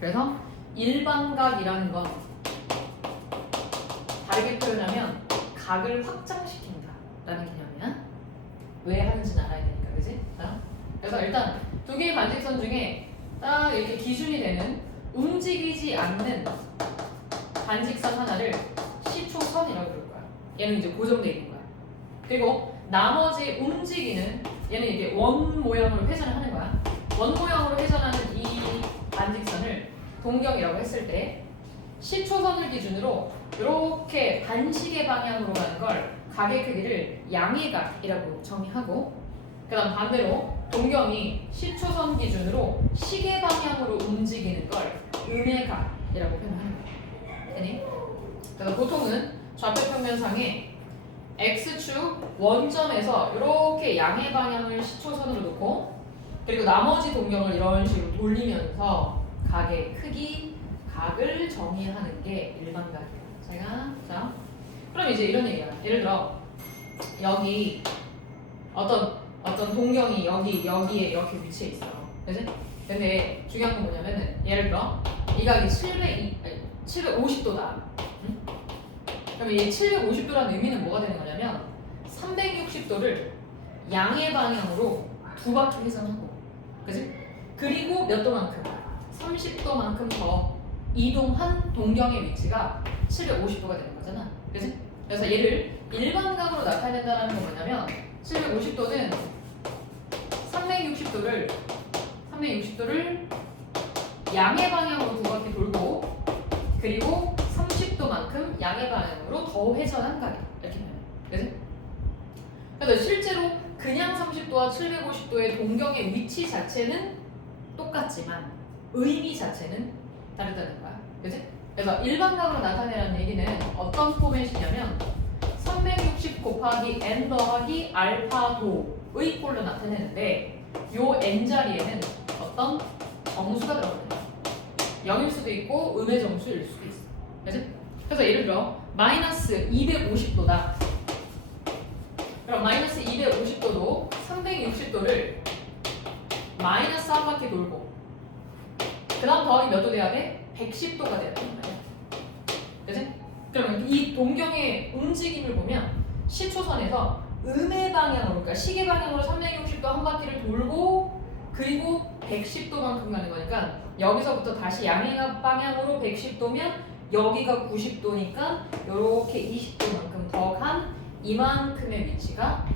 그래서 일반각이라는 건 다르게 표현하면 각을 확장시킨다 라는 개념이야. 왜 하는지는 알아야 되니까, 그지? 그래서 일단 두 개의 반직선 중에 딱 이렇게 기준이 되는 움직이지 않는 반직선 하나를 시초선이라고 부를 거야. 얘는 이제 고정되어 있는 거야. 그리고 나머지 움직이는 얘는 이렇게 원 모양으로 회전을 하는 거야. 원 모양으로 회전하는 이 반직선을 동경이라고 했을 때 시초선을 기준으로 이렇게 반시계 방향으로 가는 걸 각의 크기를 양의각이라고 정의하고, 그 다음 반대로 동경이 시초선 기준으로 시계 방향으로 움직이는 걸 음의각이라고 표현하는 거야. 되니? 그래서 보통은 좌표 평면상에 X축 원점에서 이렇게 양의 방향을 시초선으로 놓고, 그리고 나머지 동경을 이런 식으로 돌리면서 각의 크기, 각을 정의하는 게 일반각이에요. 자, 그럼 이제 이런 얘기야. 예를 들어 여기 어떤 동경이 여기에 이렇게 위치해 있어. 그지? 근데 중요한 건 뭐냐면은 예를 들어 이 각이 750도다. 응? 그럼 이 750도라는 의미는 뭐가 되는 거냐면 360도를 양의 방향으로 두 바퀴 회전하고, 그지? 그리고 몇 도만큼? 30도만큼 더 이동한 동경의 위치가 750도가 되는 거잖아. 그지? 그래서 얘를 일반각으로 나타낸다는 건 뭐냐면 750도는 360도를 양의 방향으로 두 바퀴 돌고, 그리고 30도만큼 양의 방향으로 더 회전한 각이야. 이렇게 표현해. 그지? 그래서 실제로 그냥 30도와 750도의 동경의 위치 자체는 똑같지만 의미 자체는 다르다는 거야. 그지? 그래서 일반각으로 나타내라는 얘기는 어떤 포맷이냐면 360 곱하기 n 더하기 알파 도의 꼴로 나타내는데, 요 n 자리에는 어떤 정수가 들어가는 거야. 0일 수도 있고 음의 정수일 수도 있어. 그지? 그래서 예를 들어 마이너스 250도다. 그럼 마이너스 250도도 360도를 마이너스 한 바퀴 돌고, 그 다음 더하기 몇 도 돼야 돼? 110도가 돼야 되는 거야. 그지? 그러면 이 동경의 움직임을 보면 시초선에서 음의 방향으로, 그러니까 시계 방향으로 360도 한 바퀴를 돌고, 그리고 110도만큼 가는 거니까 여기서부터 다시 양의 방향으로 110도면 여기가 90도니까 이렇게 20도만큼 더 간 이만큼의 위치가,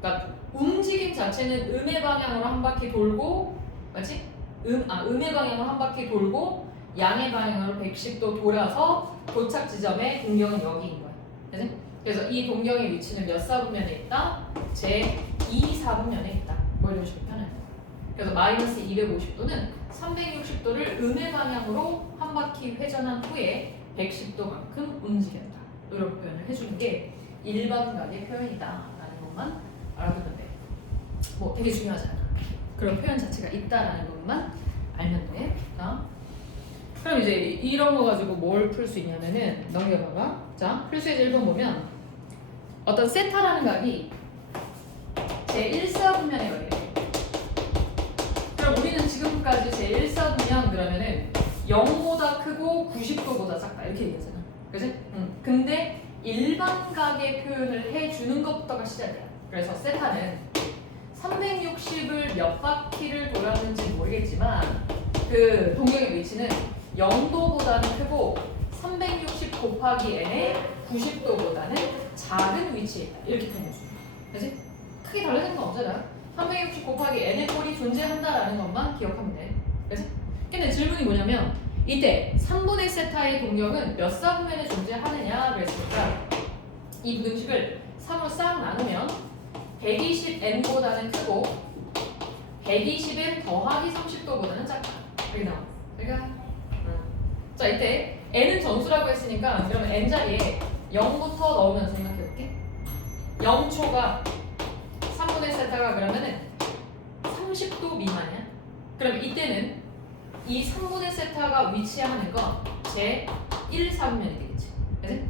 그러니까 움직임 자체는 음의 방향으로 한 바퀴 돌고, 맞지? 음의 방향으로 한 바퀴 돌고 양의 방향으로 110도 돌아서 도착 지점의 동경은 여기인 거야. 그치? 그래서 이 동경의 위치는 몇 사분면에 있다? 제 2 사분면에 있다. 뭐 이런 식으로 표현해요. 그래서 마이너스 250도는 360도를 음의 방향으로 한 바퀴 회전한 후에 110도만큼 움직였다. 이런 표현을 해주는 게 일반각의 표현이다 라는 것만 알아두면 돼. 뭐 되게 중요하잖아. 그런 표현 자체가 있다라는 것만 알면 돼. 그럼 이제 이런 거 가지고 뭘 풀 수 있냐면은, 넘겨봐봐. 자, 필수예제 1번 보면 어떤 세타라는 각이 제1사분면에 걸려. 그럼 우리는 지금까지 제1사분면 그러면은 0보다 크고 90도보다 작다 이렇게 얘기하잖아. 그지? 근데 일반각의 표현을 해주는 것부터가 시작이야. 그래서 세타는 360을 몇 바퀴를 돌았는지 모르겠지만 그 동경의 위치는 0도보다는 크고 360 곱하기 n의 90도보다는 작은 위치에 있다. 이렇게 표현해줘. 그치? 크게 달라진 건 없잖아. 360 곱하기 n의 꼴이 존재한다라는 것만 기억하면 돼. 그치? 근데 질문이 뭐냐면 이때 3분의 세타의 동경은 몇 사분면에 존재하느냐 그랬으니까 이 부등식을 3으로 싹 나누면 120n보다는 크고 120n 더하기 30도보다는 작다. 여기 나와. 그러니까 자, 이때 n은 정수라고 했으니까 그러면 n 자리에 0부터 넣으면서 생각해볼게. 0초가 3분의 세타가 그러면은 30도 미만이야. 그럼 이때는 이 3분의 세타가 위치하는 건 제 1, 3면이 되겠지. 그치?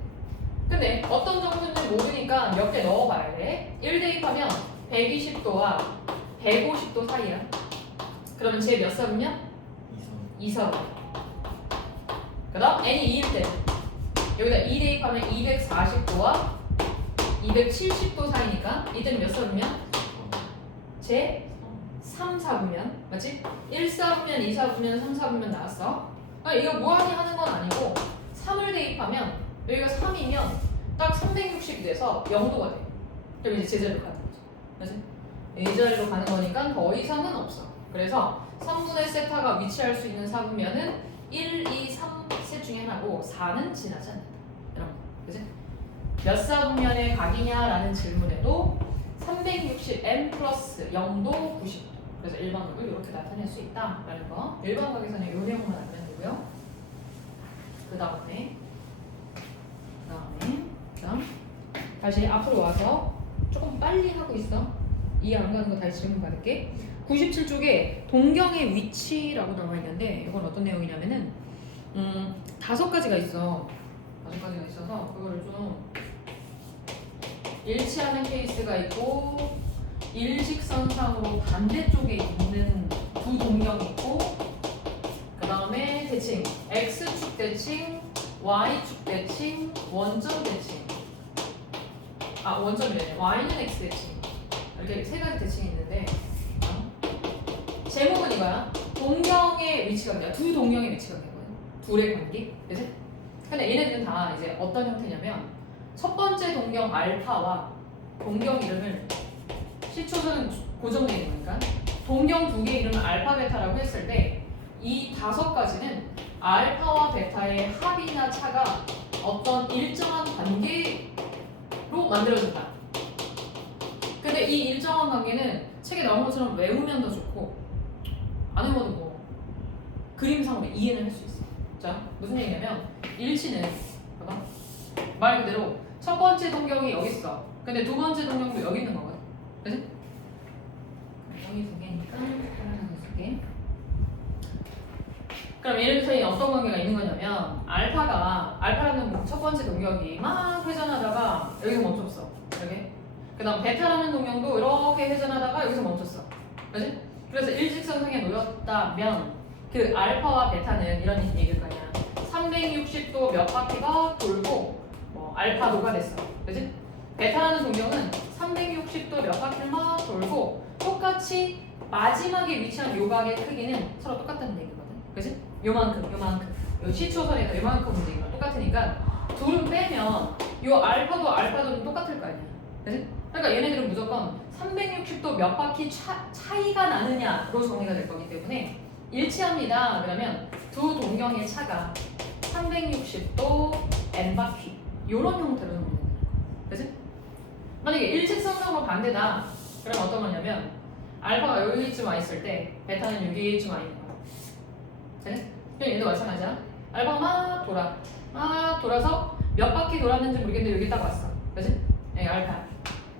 근데 어떤 정수인지 모르니까 몇 개 넣어봐야 돼. 1 대입하면 120도와 150도 사이야. 그러면 제 몇 사분면? 2사분. 그 다음 n이 2일 때 여기다 2 대입하면 240도와 270도 사이니까 이때는 몇 사분면? 제 3, 4분면 맞지? 1, 4분면, 2, 4분면, 3, 4분면 나왔어. 그러니까 이거 무한히 하는 건 아니고 3을 대입하면 여기가 3이면 딱 360이 돼서 0도가 돼. 그럼 이제 제자리로 가는 거죠. 맞지? 이 자리로 가는 거니까 더 이상은 없어. 그래서 3분의 세타가 위치할 수 있는 4분면은 1, 2, 3 셋 중에 하나고 4는 지나지 않는다. 이런 거. 그치? 몇 사분면의 각이냐라는 질문에도 360m 플러스 0도 90도. 그래서 일반각을 이렇게 나타낼 수 있다라는 거. 일반각에서는 이 내용만 알면 되고요. 그 다음 다시 앞으로 와서 조금 빨리 하고 있어. 이해 안 가는 거 다시 질문 받을게. 97쪽에 동경의 위치라고 나와 있는데 이건 어떤 내용이냐면은 5가지가 있어. 5가지가 있어서 그거를 좀 일치하는 케이스가 있고 일직선상으로 반대쪽에 있는 두 동경이 있고 그 다음에 대칭 X축 대칭, Y축 대칭, 원점 대칭 원점이래. Y는 X 대칭 이렇게 3가지 대칭이 있는데 제목은 이거야. 동경의 위치가 뭐냐? 두 동경의 위치가 되거든. 둘의 관계. 그치? 근데 얘네들은 다 이제 어떤 형태냐면 첫 번째 동경 알파와 동경 이름을 시초선은 고정되어 있는 거니까 동경 두 개 이름을 알파 베타라고 했을 때 이 5가지는 알파와 베타의 합이나 차가 어떤 일정한 관계로 만들어진다. 근데 이 일정한 관계는 책에 나온 것처럼 외우면 더 좋고 안 외워도 뭐 그림상으로 이해는 할 수 있어. 자, 무슨 얘기냐면 일치는 봐봐. 말 그대로 첫 번째 동경이 여기 있어. 근데 두 번째 동경도 여기 있는 거거든. 그치? 여기 두 개니까 하나 쓸게. 그럼 예를 들어서 어떤 관계가 있는 거냐면 알파라는 첫 번째 동경이 막 회전하다가 여기서 멈췄어. 여기. 그 다음 베타라는 동경도 이렇게 회전하다가 여기서 멈췄어. 그치? 그래서 일직선상에 놓였다면 그 알파와 베타는 이런 얘기일 거냐. 360도 몇 바퀴가 돌고 뭐 알파도가 됐어. 그치? 베타라는 동경은 360도 몇 바퀴를 막 돌고 똑같이 마지막에 위치한 요각의 크기는 서로 똑같다는 얘기거든. 그치? 요만큼. 요 시초선에서 요만큼 움직이는 거 똑같으니까 둘은 빼면 요 알파도는 똑같을 거 아니야. 그치? 그러니까 얘네들은 무조건 360도 몇 바퀴 차이가 나느냐로 정리가 될 거기 때문에 일치합니다. 그러면 두 동경의 차가 360도 n바퀴 요런 형태로 정리됩니다. 그치? 만약에 일직선상으로 반대다. 그럼 어떤 거냐면 알파가 여기쯤 와 있을 때 베타는 여기쯤 와 있는 거야. 그치? 그럼 얘도 마찬가지야. 알파가 막 돌아서 몇 바퀴 돌았는지 모르겠는데 여기 딱 왔어. 그치? 네, 알파.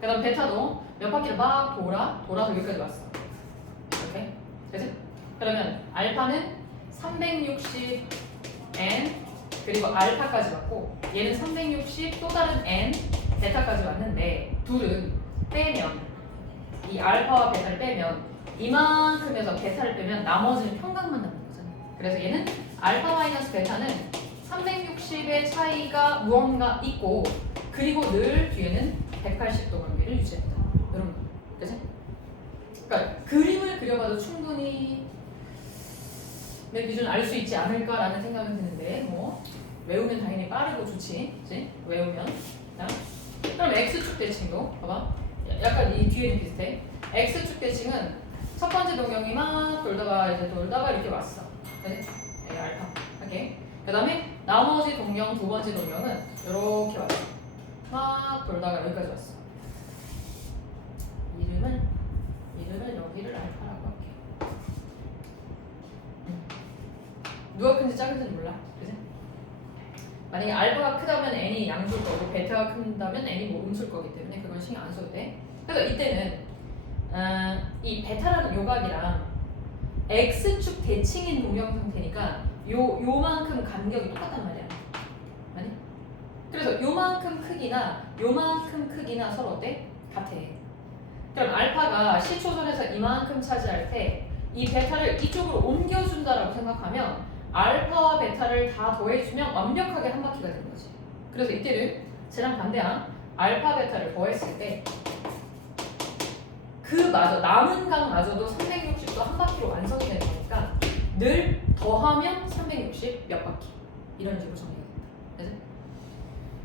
그 다음 베타도 몇 바퀴를 막 돌아서 여기까지 왔어. 이렇게. 그치? 그러면 알파는 360n 그리고 알파까지 왔고 얘는 360 또 다른 n 베타까지 왔는데 둘은 빼면 이 알파와 베타를 빼면 이만큼에서 베타를 빼면 나머지는 평각만 남는 거잖아. 그래서 얘는 알파 마이너스 베타는 360의 차이가 무언가 있고 그리고 늘 뒤에는 180도 관계를 유지한다. 이런 거. 그치? 그러니까 그림을 그려봐도 충분히 내 기준을 알 수 있지 않을까라는 생각이 드는데 뭐 외우면 당연히 빠르고 좋지. 그치? 외우면. 자, 그럼 X축 대칭도 봐봐. 약간 이 뒤에는 비슷해. X축 대칭은 첫 번째 동경이 막 돌다가 이렇게 왔어. 그치? 알파. 오케이. 그 다음에 나머지 동경 두 번째 동경은 이렇게 왔어. 막 돌다가 여기까지 왔어. 이름을 여기를 알파라고 할게. 누가 큰지 작은지 몰라. 그치? 만약에 알파가 크다면 n이 양수일 거고 베타가 큰다면 n이 뭐 음수일 거기 때문에 그건 신경 안 써도 돼. 그래서 이때는 이 베타라는 요각이랑 x축 대칭인 동경 상태니까 요만큼 간격이 똑같단 말이야. 아니? 그래서 요만큼 크기나 서로 어때? 같아. 그럼 알파가 시초선에서 이만큼 차지할 때 이 베타를 이쪽으로 옮겨준다라고 생각하면 알파와 베타 베타를 다 더해주면 완벽하게 한 바퀴가 되는 거지. 그래서 이때를 쟤랑 반대한 알파 베타를 더했을 때 그마저 남은 강마저도 360도 한 바퀴로 완성이 되는 거니까 늘 더하면 360 몇 바퀴 이런 식으로 정리가 된다.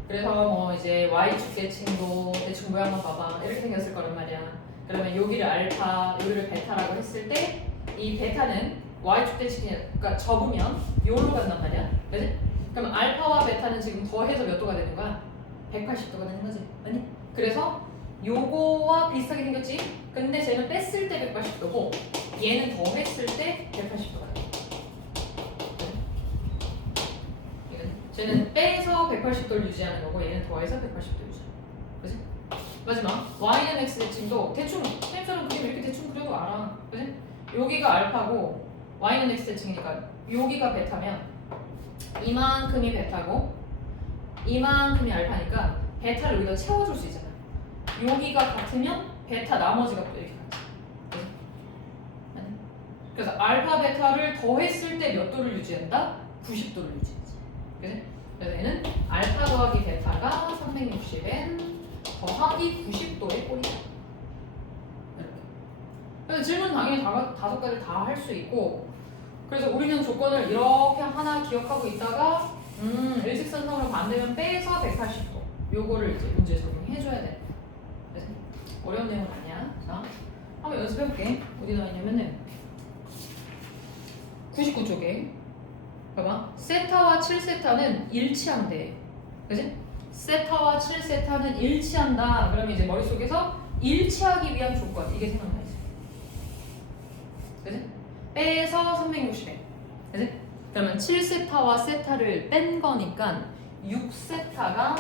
그래서 뭐 이제 y축 대칭도 대충 모양 한번 봐봐 이렇게 생겼을 거란 말이야. 그러면 여기를 알파, 여기를 베타라고 했을 때 이 베타는 y축 대칭이 그러니까 접으면 요로 간단 말이야. 그지? 그럼 알파와 베타는 지금 더해서 몇 도가 되는 거야? 180도가 되는 거지. 아니? 그래서 요거와 비슷하게 생겼지? 근데 쟤는 뺐을 때 180도고 얘는 더했을 때 180도가 돼. 쟤는 빼서 180도를 유지하는 거고 얘는 더해서 180도 유지하는 거야. 그지? 마지막 y는 x 대칭도 대충 쌤처럼 그림 이렇게 대충 그려도 알아. 그지? 여기가 알파고 y는 x 대칭이니까 여기가 베타면 이만큼이 베타고 이만큼이 알파니까 베타를 여기다 채워줄 수 있잖아. 여기가 같으면 베타 나머지가 또 이렇게 같아. 그래서 알파 베타를 더했을 때 몇 도를 유지한다? 90도를 유지하지. 그지? 그래서 얘는 알파 더하기 베타가 360엔 더하기 90도의 꼴이다. 이렇게. 그래서 질문 당연히 다섯 가지 다 할 수 있고, 그래서 우리는 조건을 이렇게 하나 기억하고 있다가 일직선상으로 반대면 빼서 180도 요거를 이제 문제 적용해줘야 돼. 그래서 어려운 내용은 아니야. 자, 한번 연습해볼게. 어디 나왔냐면은 99쪽에 봐봐. 세타와 7세타는 일치한대. 그지? 세타와 7세타는 일치한다. 그러면 이제 머릿속에서 일치하기 위한 조건 이게 생각나지. 그지? 빼서 360에. 그지? 그러면 7세타와 세타를 뺀 거니까 6세타가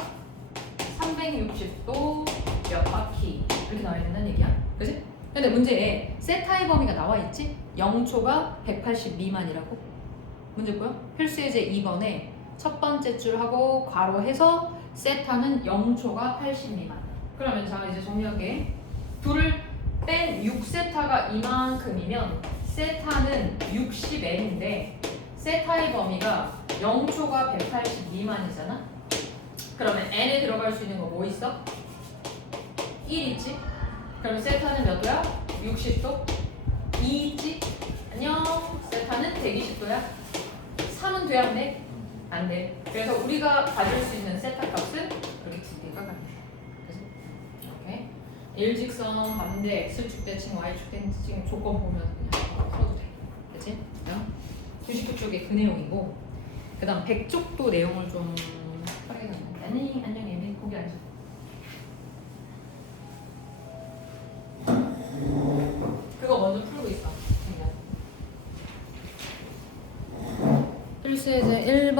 360도 몇 바퀴 이렇게 나와야 된다는 얘기야. 그지? 근데 문제에 세타의 범위가 나와 있지? 0초가 180 미만이라고. 문제 보여? 필수 예제 2번에 첫 번째 줄하고 괄호해서 세타는 0초가 80 미만. 그러면 자 이제 정리할게. 둘을 뺀 6세타가 이만큼이면 세타는 60n인데 세타의 범위가 0초가 180 미만이잖아. 그러면 n에 들어갈 수 있는 거 뭐 있어? 1 있지? 그럼 세타는 몇 도야? 60도? 2 있지? 안녕. 세타는 120도야. 3은 돼야 안 돼? 안 돼. 그래서 우리가 가질 수 있는 세타 값은 이렇게 두 개가 같네. 그래서 이렇게 일직선, 반대, x축 대칭, y축 대칭 조건 보면 그냥 써도 돼. 그치? 99쪽에 그 내용이고, 그 다음 100쪽도 내용을 좀 빠르게 갔는데. 아니, 안녕, 예민. 거기 앉아. 그거 먼저 풀고 있어. 필수 예제 1번